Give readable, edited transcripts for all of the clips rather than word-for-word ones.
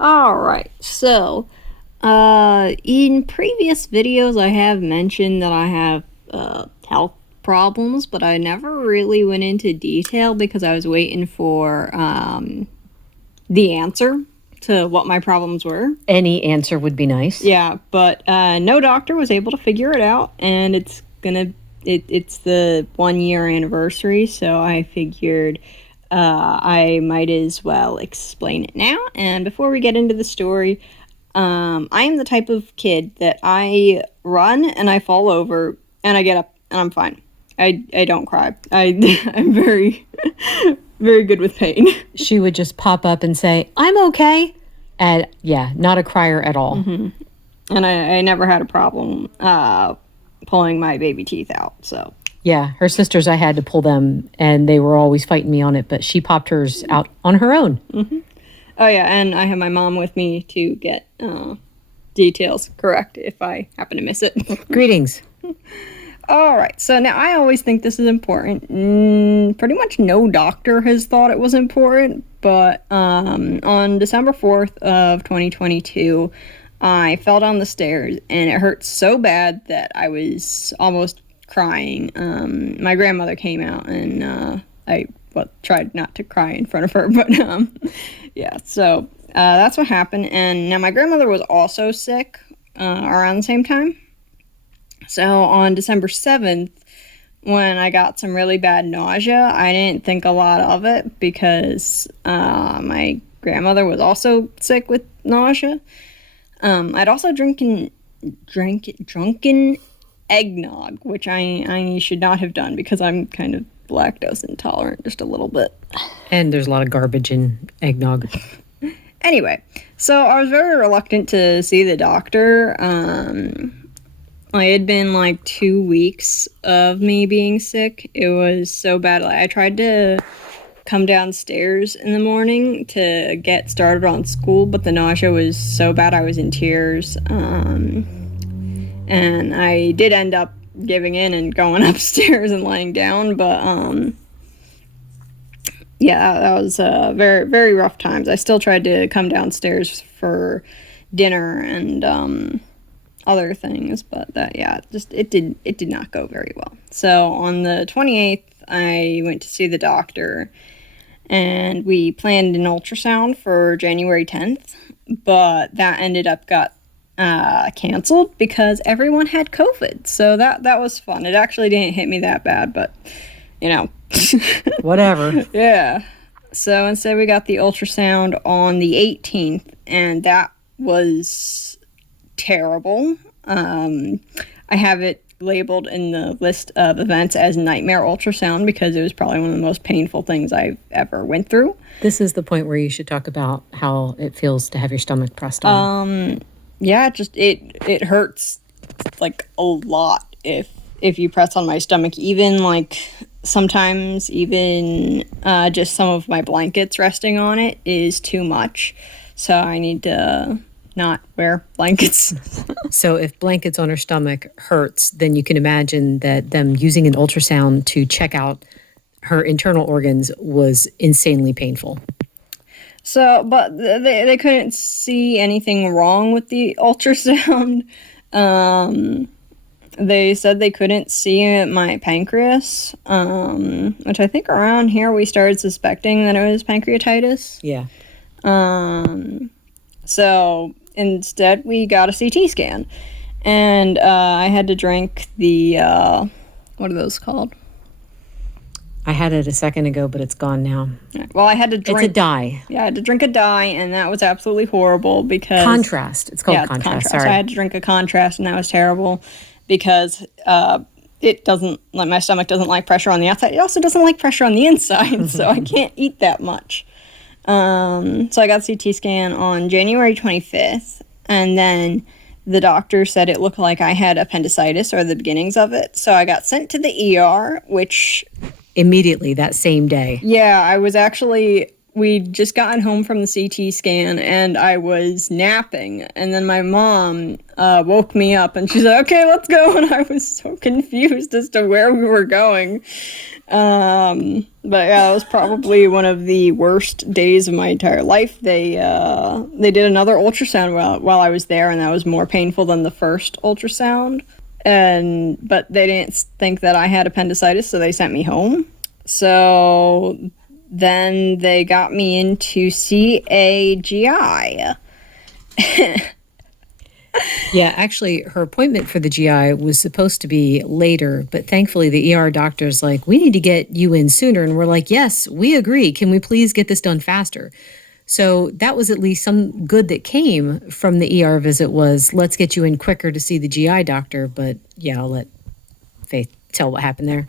All right. So, in previous videos, I have mentioned that I have health problems, but I never really went into detail because I was waiting for the answer to what my problems were. Any answer would be nice. Yeah, but no doctor was able to figure it out, and it's the 1 year anniversary, so I figured I might as well explain it now. And before we get into the story, I am the type of kid that I run and I fall over and I get up and I'm fine. I don't cry. I'm very, very good with pain. She would just pop up and say, "I'm okay." And yeah, not a crier at all. Mm-hmm. And I never had a problem pulling my baby teeth out, so. Yeah, her sisters, I had to pull them, and they were always fighting me on it, but she popped hers out on her own. Mm-hmm. Oh, yeah, and I have my mom with me to get details correct if I happen to miss it. Greetings. All right, so now I always think this is important. Pretty much no doctor has thought it was important, but on December 4th of 2022, I fell down the stairs, and it hurt so bad that I was almost crying. My grandmother came out, and I tried not to cry in front of her, but yeah, so that's what happened. And now my grandmother was also sick around the same time. So on December 7th, when I got some really bad nausea, I didn't think a lot of it because my grandmother was also sick with nausea. I'd also drunken eggnog, which I should not have done because I'm kind of lactose intolerant just a little bit. And there's a lot of garbage in eggnog. Anyway, so I was very reluctant to see the doctor. It had been like 2 weeks of me being sick. It was so bad. I tried to come downstairs in the morning to get started on school, but the nausea was so bad I was in tears. And I did end up giving in and going upstairs and laying down, but yeah, that was very, very rough times. I still tried to come downstairs for dinner and other things, but it did not go very well. So on the 28th, I went to see the doctor, and we planned an ultrasound for January 10th, but that ended up got canceled because everyone had COVID. So that was fun. It actually didn't hit me that bad, but Whatever. Yeah. So instead we got the ultrasound on the 18th, and that was terrible. I have it labeled in the list of events as nightmare ultrasound because it was probably one of the most painful things I've ever went through. This is the point where you should talk about how it feels to have your stomach pressed on. Yeah, it hurts like a lot if you press on my stomach. Even like sometimes even just some of my blankets resting on it is too much. So I need to not wear blankets. So if blankets on her stomach hurts, then you can imagine that them using an ultrasound to check out her internal organs was insanely painful. So, but they couldn't see anything wrong with the ultrasound. They said they couldn't see my pancreas, which I think around here we started suspecting that it was pancreatitis. Yeah. So instead we got a CT scan, and I had to drink the, what are those called? I had it a second ago, but it's gone now. Well, I had to drink... It's a dye. Yeah, I had to drink a dye, and that was absolutely horrible because... Contrast. It's called contrast. Sorry. So I had to drink a contrast, and that was terrible because it doesn't... my stomach doesn't like pressure on the outside. It also doesn't like pressure on the inside, so I can't eat that much. So I got a CT scan on January 25th, and then the doctor said it looked like I had appendicitis or the beginnings of it. So I got sent to the ER, which... Immediately that same day. Yeah, I was actually we'd just gotten home from the CT scan and I was napping. And then my mom woke me up and she's like, okay, let's go. And I was so confused as to where we were going. But yeah, it was probably one of the worst days of my entire life. They did another ultrasound while I was there, and that was more painful than the first ultrasound. But they didn't think that I had appendicitis, so they sent me home. So then they got me in to see a GI. Yeah, actually, her appointment for the GI was supposed to be later, but thankfully the ER doctor's like, we need to get you in sooner. And we're like, yes, we agree. Can we please get this done faster? So that was at least some good that came from the ER visit was, let's get you in quicker to see the GI doctor. But yeah, I'll let Faith tell what happened there.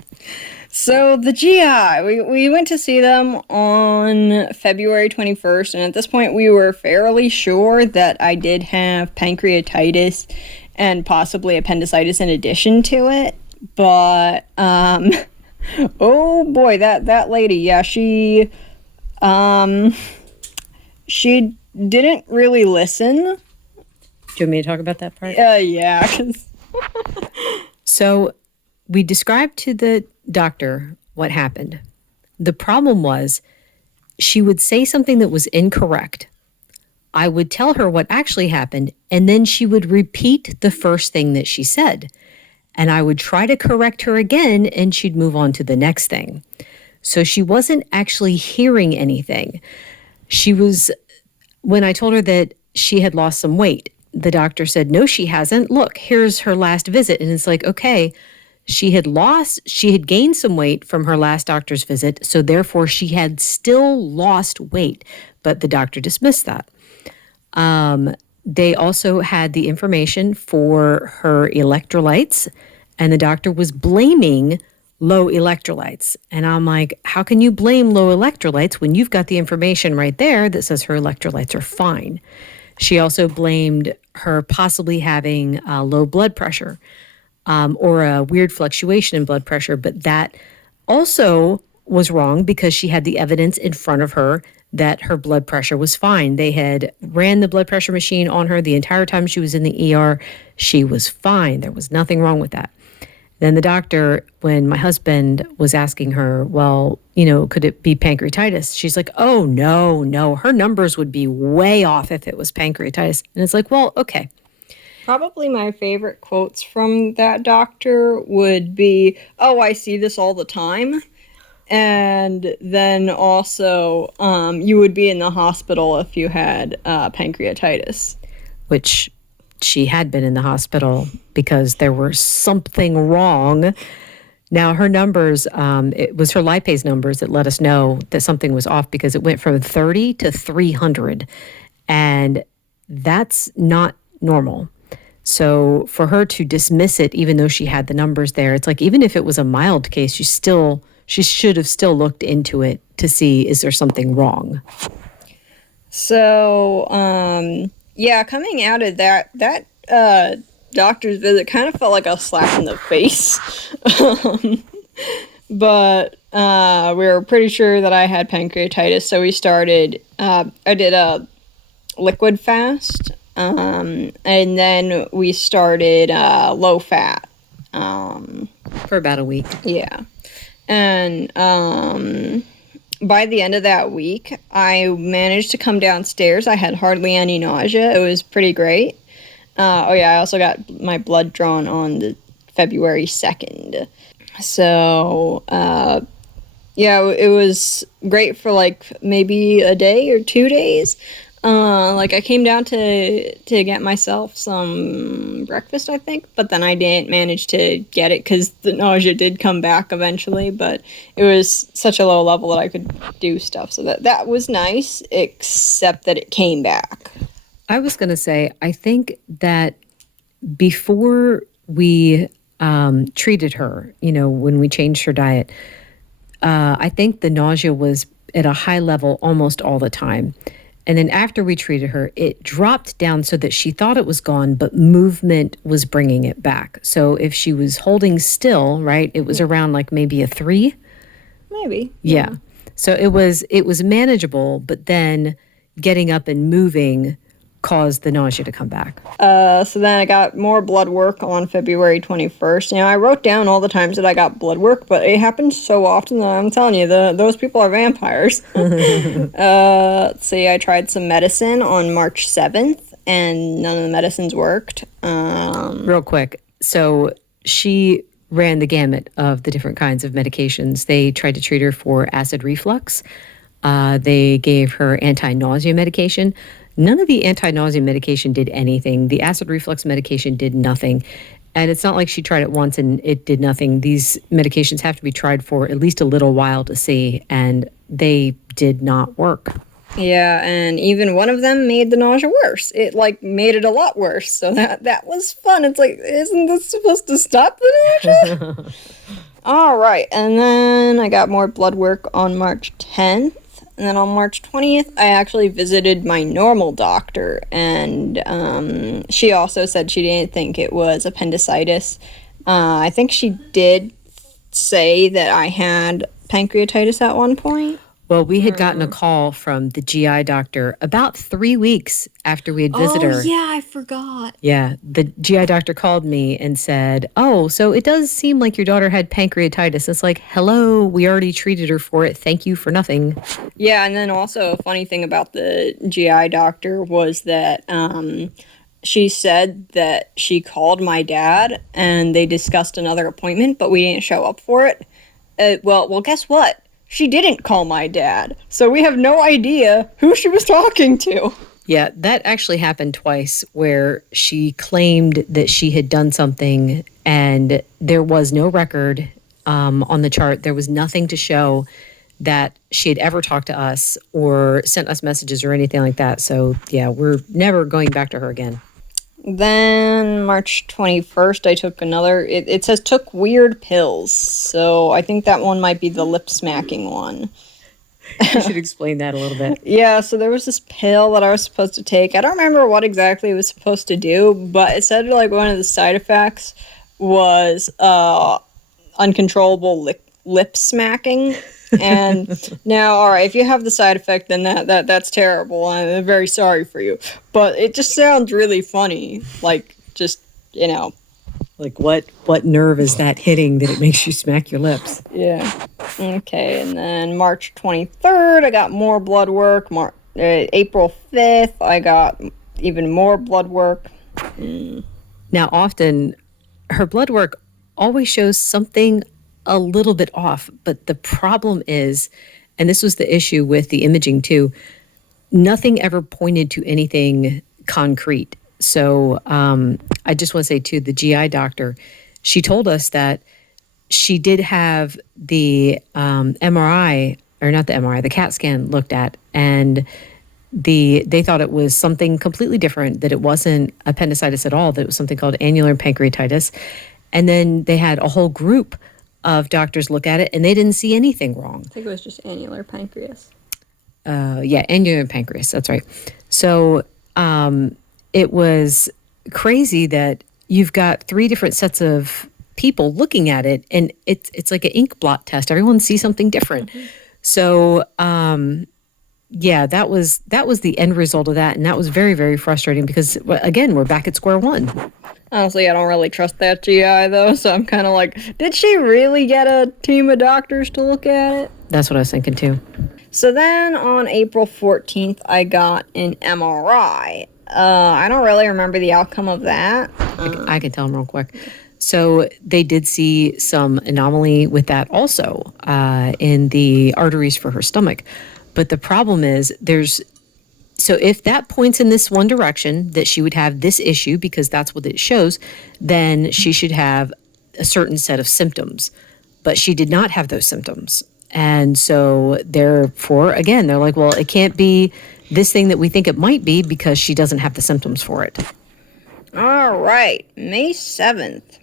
So the GI, we went to see them on February 21st, and at this point we were fairly sure that I did have pancreatitis and possibly appendicitis in addition to it. But oh boy, that lady, yeah, she didn't really listen. Do you want me to talk about that part? Yeah. So we described to the doctor what happened. The problem was she would say something that was incorrect. I would tell her what actually happened, and then she would repeat the first thing that she said. And I would try to correct her again, and she'd move on to the next thing. So she wasn't actually hearing anything. When I told her that she had lost some weight, the doctor said, no, she hasn't. Look, here's her last visit. And it's like, okay, she had gained some weight from her last doctor's visit, so therefore she had still lost weight, but the doctor dismissed that. They also had the information for her electrolytes, and the doctor was blaming low electrolytes. And I'm like, how can you blame low electrolytes when you've got the information right there that says her electrolytes are fine? She also blamed her possibly having low blood pressure. Or a weird fluctuation in blood pressure, but that also was wrong because she had the evidence in front of her that her blood pressure was fine. They had ran the blood pressure machine on her the entire time she was in the ER. She was fine. There was nothing wrong with that. Then the doctor, when my husband was asking her, well, could it be pancreatitis? She's like, oh, no, her numbers would be way off if it was pancreatitis. And it's like, well, okay. Probably my favorite quotes from that doctor would be, oh, I see this all the time. And then also, you would be in the hospital if you had pancreatitis. Which she had been in the hospital because there was something wrong. Now, her numbers, it was her lipase numbers that let us know that something was off because it went from 30 to 300. And that's not normal. So for her to dismiss it, even though she had the numbers there, it's like, even if it was a mild case, she should have still looked into it to see, is there something wrong? So, yeah, coming out of that doctor's visit kind of felt like a slap in the face. But we were pretty sure that I had pancreatitis, so we started, I did a liquid fast. And then we started low fat. For about a week. Yeah. And by the end of that week, I managed to come downstairs. I had hardly any nausea. It was pretty great. I also got my blood drawn on the February 2nd. So, it was great for like maybe a day or 2 days. I came down to get myself some breakfast, I think, but then I didn't manage to get it because the nausea did come back eventually, but it was such a low level that I could do stuff. So that was nice, except that it came back. I was going to say, I think that before we treated her, when we changed her diet, I think the nausea was at a high level almost all the time. And then after we treated her, it dropped down so that she thought it was gone, but movement was bringing it back. So if she was holding still, right, it was around like maybe a 3. Maybe. Yeah. So it was manageable, but then getting up and moving caused the nausea to come back. So then I got more blood work on February 21st. I wrote down all the times that I got blood work, but it happened so often that I'm telling you, those people are vampires. Let's see, I tried some medicine on March 7th, and none of the medicines worked. Real quick. So she ran the gamut of the different kinds of medications. They tried to treat her for acid reflux. They gave her anti-nausea medication. None of the anti-nausea medication did anything. The acid reflux medication did nothing. And it's not like she tried it once and it did nothing. These medications have to be tried for at least a little while to see, and they did not work. Yeah, and even one of them made the nausea worse. It made it a lot worse. So that was fun. It's like, isn't this supposed to stop the nausea? All right, and then I got more blood work on March 10th. And then on March 20th, I actually visited my normal doctor, and she also said she didn't think it was appendicitis. I think she did say that I had pancreatitis at one point. Well, we had gotten a call from the GI doctor about 3 weeks after we had visited her. Oh, yeah, I forgot. Yeah, the GI doctor called me and said, "Oh, so it does seem like your daughter had pancreatitis." It's like, hello, we already treated her for it. Thank you for nothing. Yeah, and then also a funny thing about the GI doctor was that she said that she called my dad and they discussed another appointment, but we didn't show up for it. Well, guess what? She didn't call my dad, so we have no idea who she was talking to. Yeah, that actually happened twice where she claimed that she had done something and there was no record on the chart. There was nothing to show that she had ever talked to us or sent us messages or anything like that. So, yeah, we're never going back to her again. Then March 21st, I took another, it says took weird pills, so I think that one might be the lip smacking one. You should explain that a little bit. Yeah, so there was this pill that I was supposed to take. I don't remember what exactly it was supposed to do, but it said one of the side effects was uncontrollable lip smacking. And now, all right, if you have the side effect, then that's terrible. I'm very sorry for you. But it just sounds really funny. Like what nerve is that hitting that it makes you smack your lips? Yeah. Okay, and then March 23rd, I got more blood work. April 5th, I got even more blood work. Now, often her blood work always shows something a little bit off, but the problem is, and this was the issue with the imaging too, nothing ever pointed to anything concrete. So I just want to say to the GI doctor, she told us that she did have the MRI, or not the MRI, the CAT scan looked at, and they thought it was something completely different, that it wasn't appendicitis at all, that it was something called annular pancreatitis. And then they had a whole group of doctors look at it, and they didn't see anything wrong. I think it was just annular pancreas. Yeah, annular pancreas, that's right. So it was crazy that you've got 3 different sets of people looking at it, and it's like an ink blot test. Everyone sees something different. Mm-hmm. So yeah, that was the end result of that, and that was very, very frustrating because, again, we're back at square one. Honestly, I don't really trust that GI, though, so I'm kind of like, did she really get a team of doctors to look at it? That's what I was thinking, too. So then on April 14th, I got an MRI. I don't really remember the outcome of that. I can tell them real quick. So they did see some anomaly with that also in the arteries for her stomach. But the problem is so if that points in this one direction, that she would have this issue because that's what it shows, then she should have a certain set of symptoms. But she did not have those symptoms. And so therefore, again, they're like, well, it can't be this thing that we think it might be because she doesn't have the symptoms for it. All right, May 7th,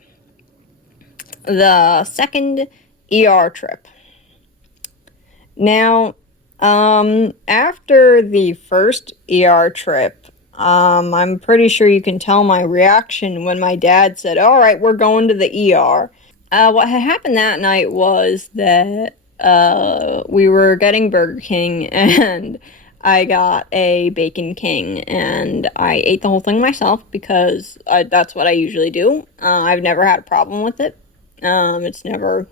the second ER trip. Now, after the first ER trip, I'm pretty sure you can tell my reaction when my dad said, all right, we're going to the ER. What had happened that night was that we were getting Burger King and I got a Bacon King and I ate the whole thing myself because that's what I usually do. I've never had a problem with it. It's never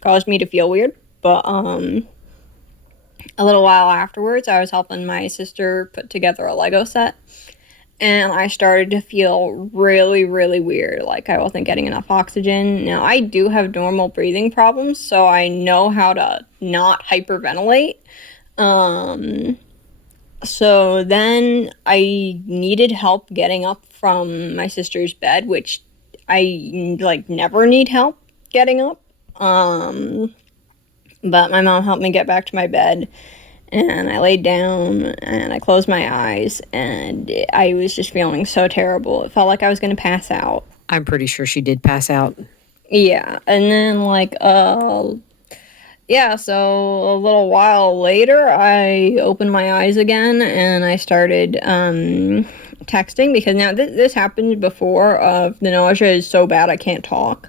caused me to feel weird, but a little while afterwards, I was helping my sister put together a Lego set, and I started to feel really, really weird, like I wasn't getting enough oxygen. Now, I do have normal breathing problems, so I know how to not hyperventilate. So then I needed help getting up from my sister's bed, which I like never need help getting up. But my mom helped me get back to my bed, and I laid down and I closed my eyes, and I was just feeling so terrible. It felt like I was going to pass out. I'm pretty sure she did pass out. Yeah, and then yeah, so a little while later, I opened my eyes again and I started texting because now this happened before. The nausea is so bad I can't talk.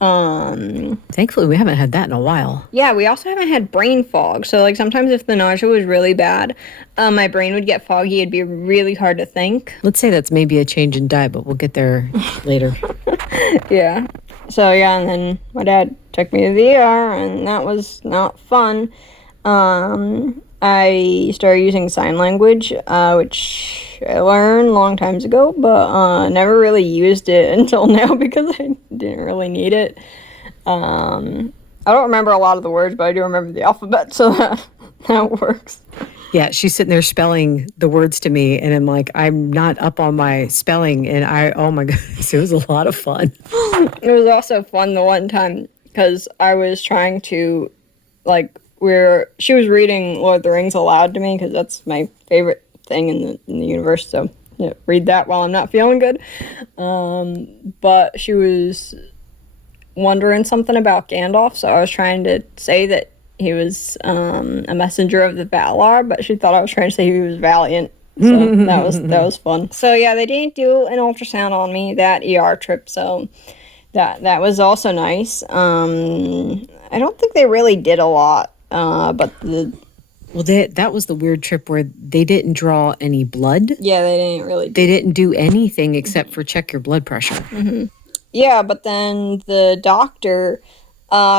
Thankfully, we haven't had that in a while. Yeah, we also haven't had brain fog. So, like, sometimes if the nausea was really bad, my brain would get foggy. It'd be really hard to think. Let's say that's maybe a change in diet, but we'll get there later. Yeah. So, yeah, and then my dad took me to the ER, and that was not fun. I started using sign language, which I learned long times ago, but never really used it until now because I didn't really need it. I don't remember a lot of the words, but I do remember the alphabet, so that works. Yeah, she's sitting there spelling the words to me, and I'm like, I'm not up on my spelling, and oh my goodness, it was a lot of fun. It was also fun the one time because I was trying to, like, she was reading Lord of the Rings aloud to me because that's my favorite thing in the universe, so yeah, read that while I'm not feeling good. But she was wondering something about Gandalf, so I was trying to say that he was a messenger of the Valar, but she thought I was trying to say he was valiant. So that was fun. So yeah, they didn't do an ultrasound on me that ER trip, so that was also nice. I don't think they really did a lot, but that was the weird trip where they didn't draw any blood. Yeah, they didn't really. They didn't do anything except for check your blood pressure. Mm-hmm. Yeah, but then the doctor,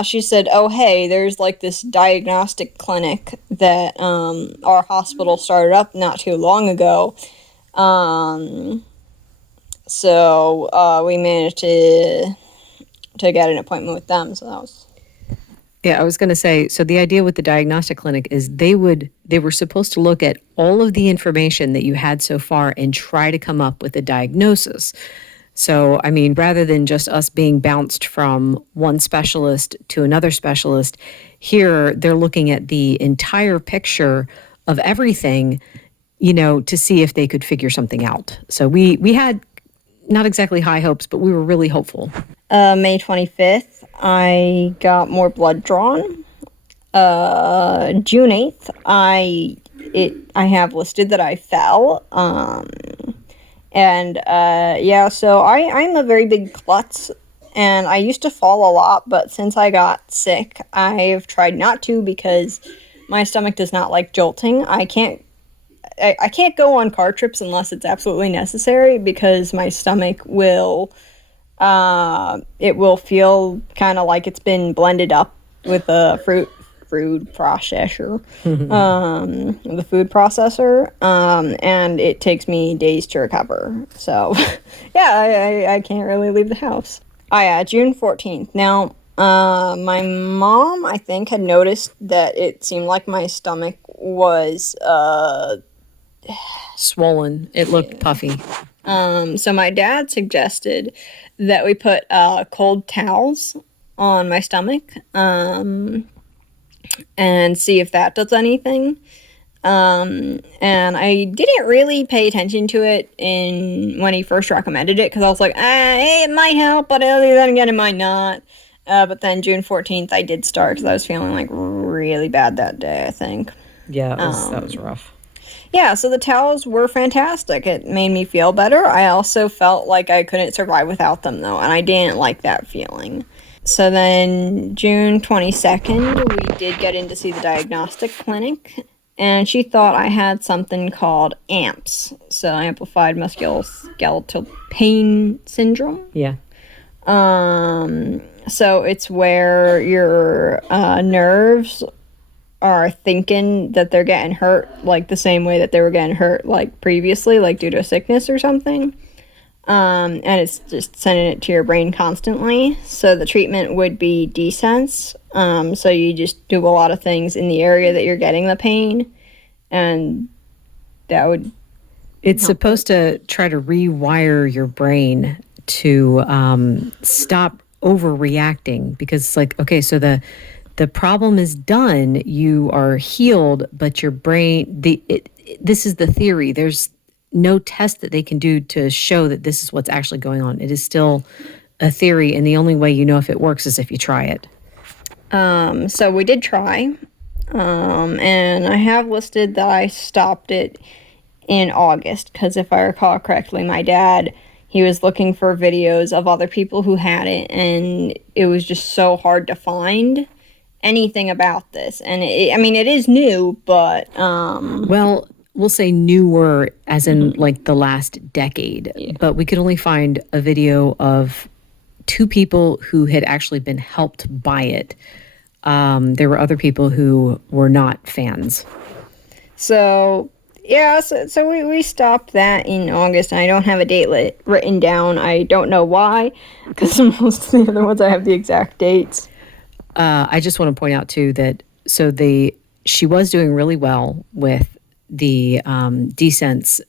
she said, oh, hey, there's like this diagnostic clinic that our hospital started up not too long ago. So we managed to get an appointment with them. So that was... Yeah, I was going to say, so the idea with the diagnostic clinic is they were supposed to look at all of the information that you had so far and try to come up with a diagnosis. So, I mean, rather than just us being bounced from one specialist to another specialist, here they're looking at the entire picture of everything, to see if they could figure something out. So we had not exactly high hopes, but we were really hopeful. May 25th, I got more blood drawn. June 8th, I have listed that I fell. So I'm a very big klutz, and I used to fall a lot, but since I got sick, I've tried not to because my stomach does not like jolting. I can't go on car trips unless it's absolutely necessary because my stomach will feel kind of like it's been blended up with a food processor, the food processor, and it takes me days to recover. So, yeah, I can't really leave the house. June 14th. Now, my mom, I think, had noticed that it seemed like my stomach was, swollen. It looked puffy. So my dad suggested that we put, cold towels on my stomach, and see if that does anything. And I didn't really pay attention to it when he first recommended it because I was like, it might help, but then again, it might not. But then June 14th, I did start because I was feeling like really bad that day, I think. Yeah, that was rough. Yeah, so the towels were fantastic. It made me feel better. I also felt like I couldn't survive without them, though, and I didn't like that feeling. So then June 22nd, we did get in to see the diagnostic clinic, and she thought I had something called AMPS, so amplified musculoskeletal pain syndrome. Yeah. So it's where your nerves are thinking that they're getting hurt like the same way that they were getting hurt like previously, like due to a sickness or something. And it's just sending it to your brain constantly. So the treatment would be desense. So you just do a lot of things in the area that you're getting the pain, and that would. It's supposed to try to rewire your brain to stop overreacting, because it's like, okay, so the problem is done, you are healed, but your brain, this is the theory. There's no test that they can do to show that this is what's actually going on. It is still a theory, and the only way you know if it works is if you try it. So we did try, and I have listed that I stopped it in August, because if I recall correctly, my dad, he was looking for videos of other people who had it, and it was just so hard to find anything about this. And it is new, but Well, we'll say newer as in like the last decade, but we could only find a video of two people who had actually been helped by it. There were other people who were not fans. so yeah, so we stopped that in August, and I don't have a date written down. I don't know why, because most of the other ones I have the exact dates. I just want to point out too that she was doing really well with the desense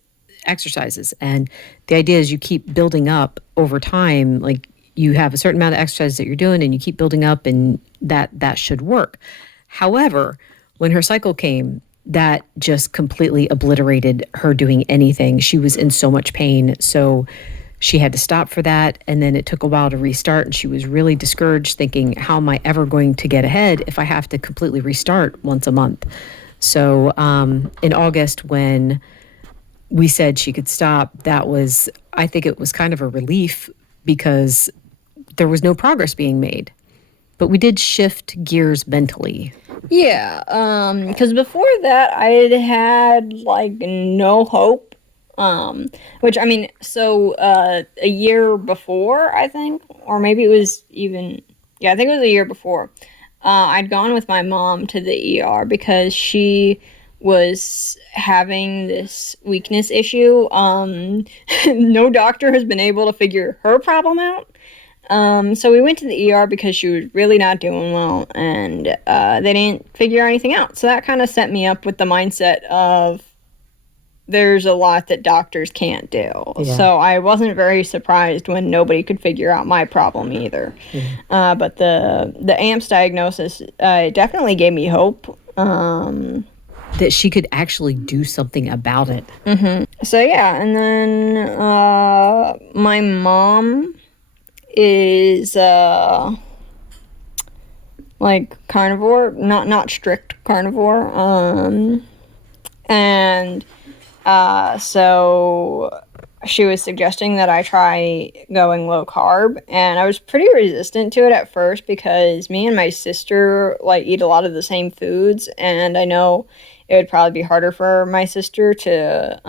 exercises, and the idea is you keep building up over time. Like, you have a certain amount of exercise that you're doing, and you keep building up, and that should work. However, when her cycle came, that just completely obliterated her doing anything. She was in so much pain, so she had to stop for that, and then it took a while to restart, and she was really discouraged, thinking, how am I ever going to get ahead if I have to completely restart once a month? So in August, when we said she could stop, I think it was kind of a relief, because there was no progress being made. But we did shift gears mentally. Yeah, because before that I had like no hope. Which a year before, I think, or maybe it was even, yeah, I think it was a year before. I'd gone with my mom to the ER because she was having this weakness issue. No doctor has been able to figure her problem out. So we went to the ER because she was really not doing well, and they didn't figure anything out. So that kind of set me up with the mindset of there's a lot that doctors can't do. Yeah. So I wasn't very surprised when nobody could figure out my problem either. But the AMPS diagnosis definitely gave me hope. That she could actually do something about it. So yeah, and then my mom is like carnivore, not strict carnivore, and so she was suggesting that I try going low carb, and I was pretty resistant to it at first because me and my sister like eat a lot of the same foods, and I know it would probably be harder for my sister to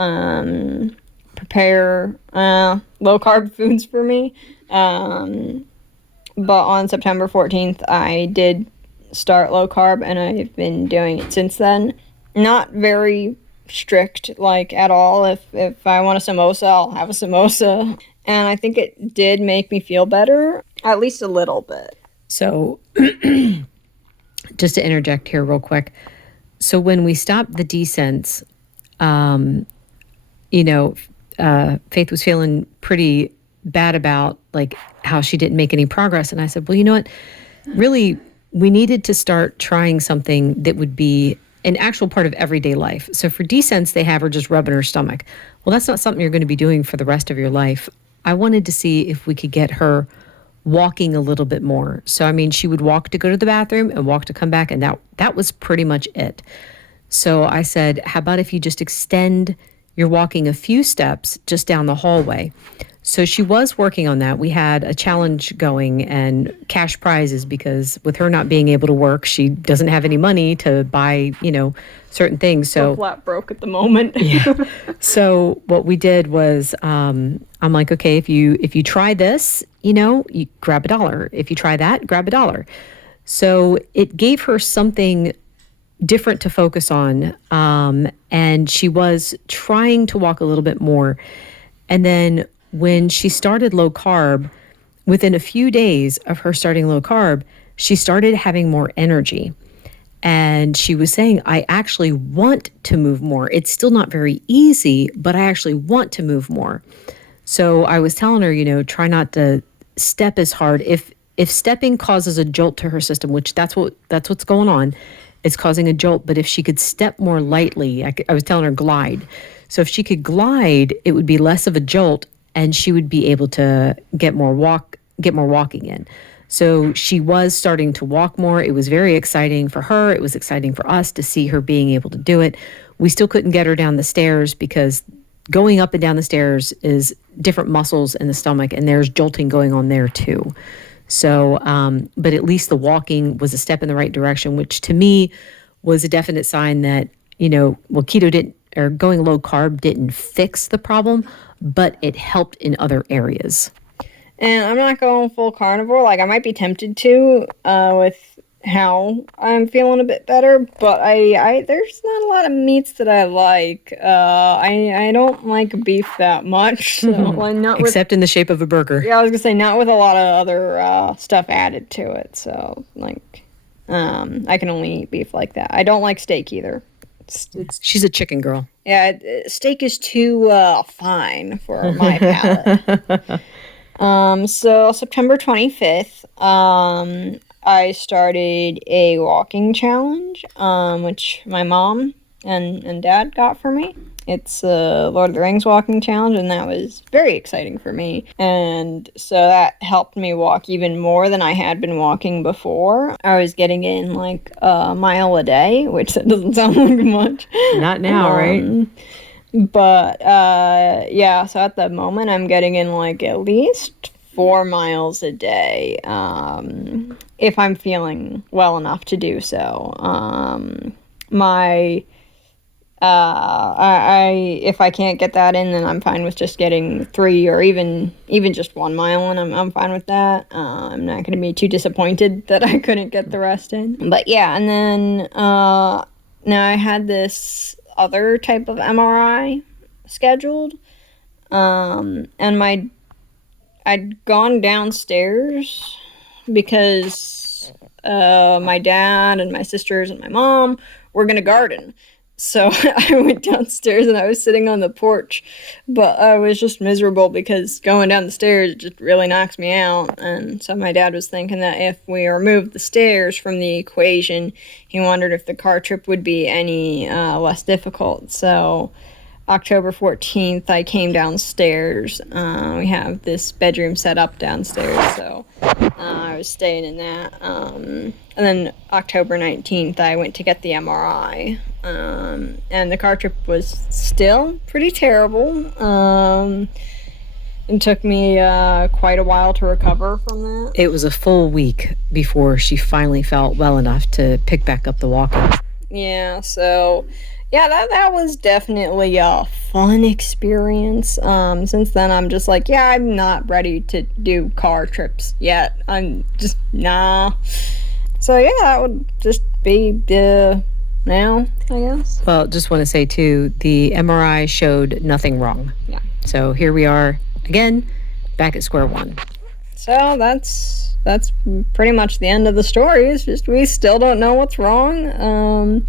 prepare low carb foods for me. But on September 14th, I did start low carb, and I've been doing it since then. Not very strict, like, at all. If I want a samosa, I'll have a samosa. And I think it did make me feel better, at least a little bit. So, just to interject here real quick. So when we stopped the desense, Faith was feeling pretty bad about like how she didn't make any progress. And I said, well, you know what? Really, we needed to start trying something that would be an actual part of everyday life. So for desense, they have her just rubbing her stomach. Well, that's not something you're going to be doing for the rest of your life. I wanted to see if we could get her walking a little bit more. So, I mean, she would walk to go to the bathroom and walk to come back, and that was pretty much it. So I said, how about if you just extend your walking a few steps just down the hallway? So she was working on that. We had a challenge going and cash prizes because with her not being able to work, she doesn't have any money to buy, certain things. We're So flat broke at the moment. so what we did was, I'm like, okay, if you try this, you grab $1. If you try that, grab $1. So it gave her something different to focus on, and she was trying to walk a little bit more. And then when she started low carb, within a few days of her starting low carb, she started having more energy. And she was saying, I actually want to move more. It's still not very easy, but I actually want to move more. So I was telling her, try not to step as hard. If stepping causes a jolt to her system, which that's what's going on, it's causing a jolt. But if she could step more lightly, I was telling her glide. So if she could glide, it would be less of a jolt, and she would be able to get more walking in. So she was starting to walk more. It was very exciting for her. It was exciting for us to see her being able to do it. We still couldn't get her down the stairs because going up and down the stairs is different muscles in the stomach, and there's jolting going on there too. So, but at least the walking was a step in the right direction, which to me was a definite sign that, keto didn't, or going low carb didn't fix the problem, but it helped in other areas. And I'm not going full carnivore. Like, I might be tempted to with how I'm feeling a bit better, but I there's not a lot of meats that I like. I don't like beef that much, so like not with, Except in the shape of a burger. yeah, I was gonna say not with a lot of other stuff added to it. So like, I can only eat beef like that. I don't like steak either. She's a chicken girl. Yeah, steak is too fine for my palate. So September 25th, I started a walking challenge, which my mom and dad got for me. It's a Lord of the Rings walking challenge, and that was very exciting for me. And so that helped me walk even more than I had been walking before. I was getting in like a mile a day, which that doesn't sound like much. Not now, right? But yeah, so at the moment I'm getting in like at least 4 miles a day, if I'm feeling well enough to do so. If I can't get that in, then I'm fine with just getting 3 or even just 1 mile in. I'm fine with that. I'm not going to be too disappointed that I couldn't get the rest in. But yeah, and then now I had this other type of MRI scheduled, and I'd gone downstairs because my dad and my sisters and my mom were gonna garden. So I went downstairs and I was sitting on the porch, but I was just miserable because going down the stairs just really knocks me out. And so my dad was thinking that if we removed the stairs from the equation, he wondered if the car trip would be any less difficult. So October 14th, I came downstairs. We have this bedroom set up downstairs, so I was staying in that. And then October 19th, I went to get the MRI. And the car trip was still pretty terrible. It took me quite a while to recover from that. It was a full week before she finally felt well enough to pick back up the walking. Yeah, so yeah, that was definitely a fun experience. Since then, I'm just like, yeah, I'm not ready to do car trips yet. I'm just, nah. So yeah, that would just be now, I guess. Well, just want to say too, the MRI showed nothing wrong. Yeah. So here we are again, back at square one. So that's pretty much the end of the story. It's just we still don't know what's wrong.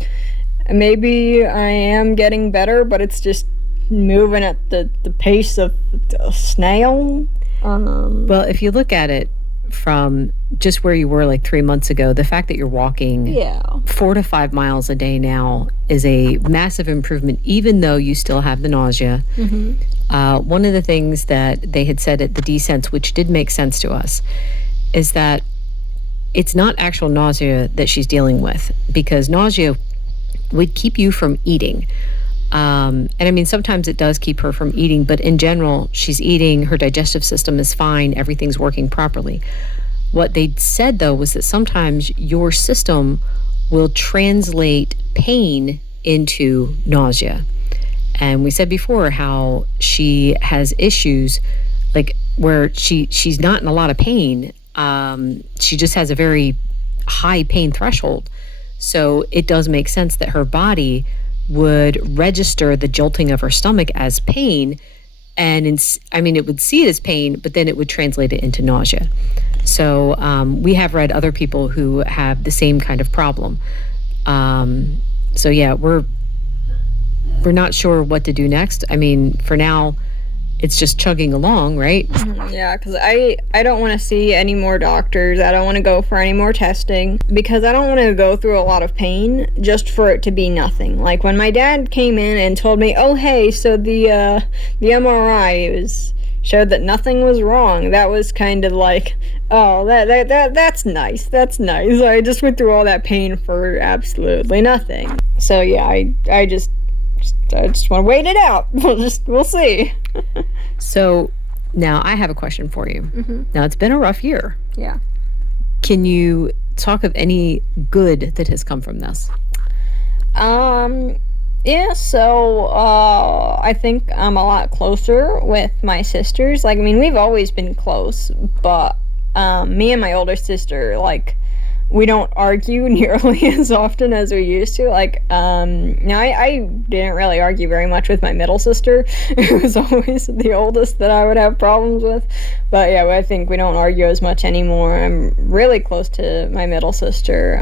Maybe I am getting better, but it's just moving at the pace of a snail. Well, if you look at it from just where you were like 3 months ago, the fact that you're walking 4 to 5 miles a day now is a massive improvement, even though you still have the nausea. Mm-hmm. One of the things that they had said at the Descents, which did make sense to us, is that it's not actual nausea that she's dealing with, because nausea would keep you from eating. And I mean, sometimes it does keep her from eating, but in general, she's eating, her digestive system is fine, everything's working properly. What they said though was that sometimes your system will translate pain into nausea. And we said before how she has issues like where she's not in a lot of pain. She just has a very high pain threshold. So it does make sense that her body would register the jolting of her stomach as pain. And it would see it as pain, but then it would translate it into nausea. So we have read other people who have the same kind of problem. So yeah, we're not sure what to do next. I mean, for now, it's just chugging along, right? Yeah, because I don't want to see any more doctors. I don't want to go for any more testing because I don't want to go through a lot of pain just for it to be nothing. Like when my dad came in and told me, "Oh, hey, so the MRI showed that nothing was wrong." That was kind of like, oh, that's nice. That's nice. I just went through all that pain for absolutely nothing. So yeah, I just want to wait it out. We'll see. So now I have a question for you. Now it's been a rough year. Yeah. Can you talk of any good that has come from this? Yeah, so I think I'm a lot closer with my sisters. Like, I mean, we've always been close, but me and my older sister, like, we don't argue nearly as often as we used to. Like, now I didn't really argue very much with my middle sister. It was always the oldest that I would have problems with. But yeah, I think we don't argue as much anymore. I'm really close to my middle sister.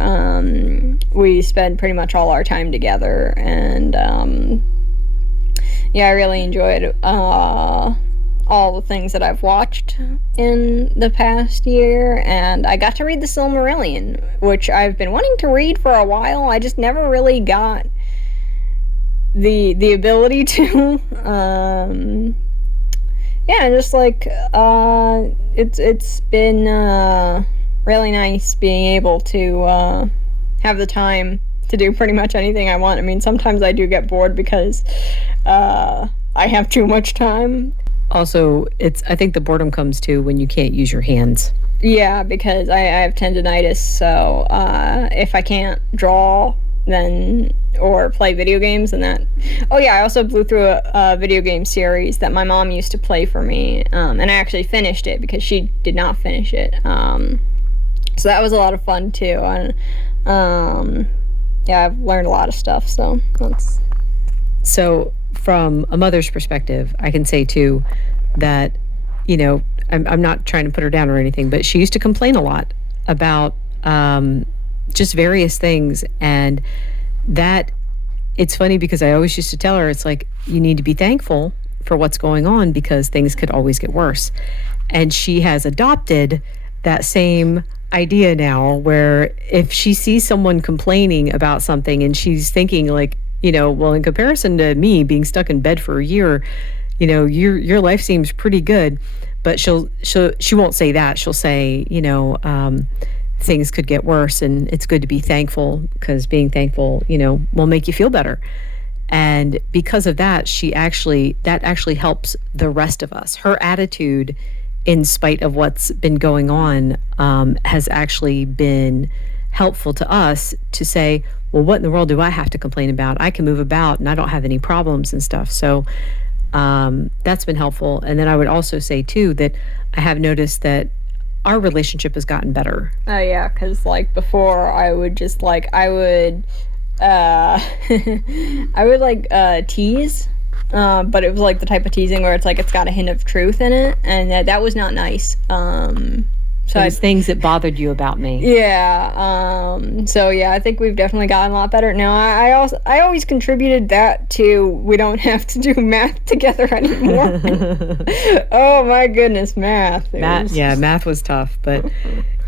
We spend pretty much all our time together, and yeah, I really enjoyed all the things that I've watched in the past year, and I got to read The Silmarillion, which I've been wanting to read for a while. I just never really got the ability to. Yeah, just like it's been really nice being able to have the time to do pretty much anything I want. I mean, sometimes I do get bored because I have too much time. Also, I think the boredom comes too when you can't use your hands. Yeah, because I have tendonitis, so if I can't draw then or play video games, and that. Oh yeah, I also blew through a video game series that my mom used to play for me, and I actually finished it because she did not finish it. So that was a lot of fun too, and yeah, I've learned a lot of stuff. So that's. So from a mother's perspective, I can say too that, you know, I'm not trying to put her down or anything, but she used to complain a lot about just various things. And that, it's funny because I always used to tell her, it's like, you need to be thankful for what's going on because things could always get worse. And she has adopted that same idea now, where if she sees someone complaining about something and she's thinking like, you know, well, in comparison to me being stuck in bed for a year, you know, your life seems pretty good. But she won't say that. She'll say, you know, things could get worse, and it's good to be thankful because being thankful, you know, will make you feel better. And because of that, that actually helps the rest of us. Her attitude, in spite of what's been going on, has actually been helpful to us to say, well, what in the world do I have to complain about? I can move about and I don't have any problems and stuff. So that's been helpful. And then I would also say too that I have noticed that our relationship has gotten better. Oh yeah, because like before I would just like I would like tease, but it was like the type of teasing where it's like it's got a hint of truth in it, and that was not nice. So there's things that bothered you about me. Yeah. So yeah, I think we've definitely gotten a lot better. Now I always contributed that to we don't have to do math together anymore. Oh my goodness, math. Math was tough, but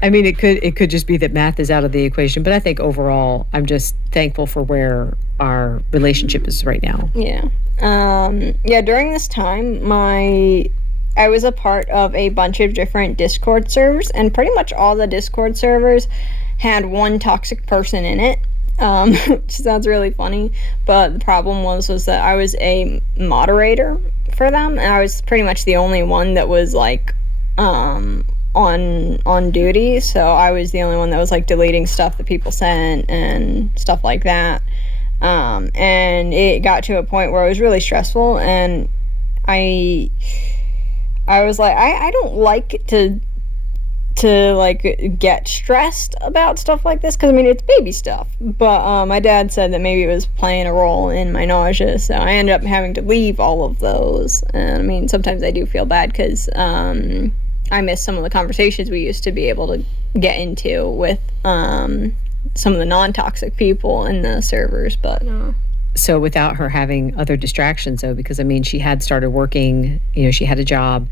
I mean it could just be that math is out of the equation. But I think overall, I'm just thankful for where our relationship is right now. Yeah. Yeah. During this time, I was a part of a bunch of different Discord servers, and pretty much all the Discord servers had one toxic person in it. which sounds really funny. But the problem was that I was a moderator for them, and I was pretty much the only one that was like on duty. So I was the only one that was like deleting stuff that people sent and stuff like that. And it got to a point where it was really stressful, and I was like, I don't like to like get stressed about stuff like this, because I mean it's baby stuff, but my dad said that maybe it was playing a role in my nausea, so I ended up having to leave all of those. And I mean, sometimes I do feel bad because I miss some of the conversations we used to be able to get into with some of the non-toxic people in the servers. But So without her having other distractions, though, because I mean, she had started working, she had a job,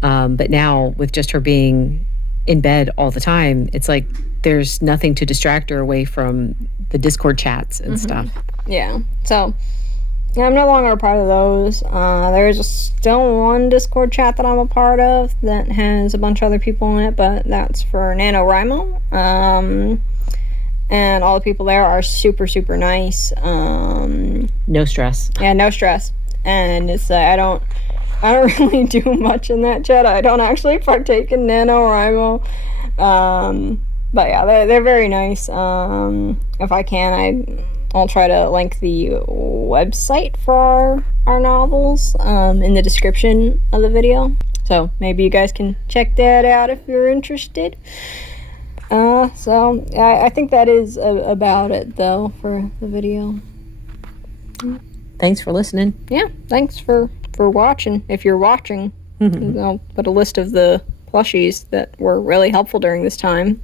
but now with just her being in bed all the time, it's like there's nothing to distract her away from the Discord chats and stuff. yeah, so yeah, I'm no longer a part of those. There's still one Discord chat that I'm a part of that has a bunch of other people in it, but that's for NaNoWriMo. And all the people there are super, super nice. No stress. Yeah, no stress. And it's I don't really do much in that chat. I don't actually partake in NaNoWriMo. But yeah, they're very nice. If I can, I'll try to link the website for our novels in the description of the video. So maybe you guys can check that out if you're interested. So I think that is about it, though, for the video. Thanks for listening. Yeah, thanks for watching. If you're watching, I'll put a list of the plushies that were really helpful during this time.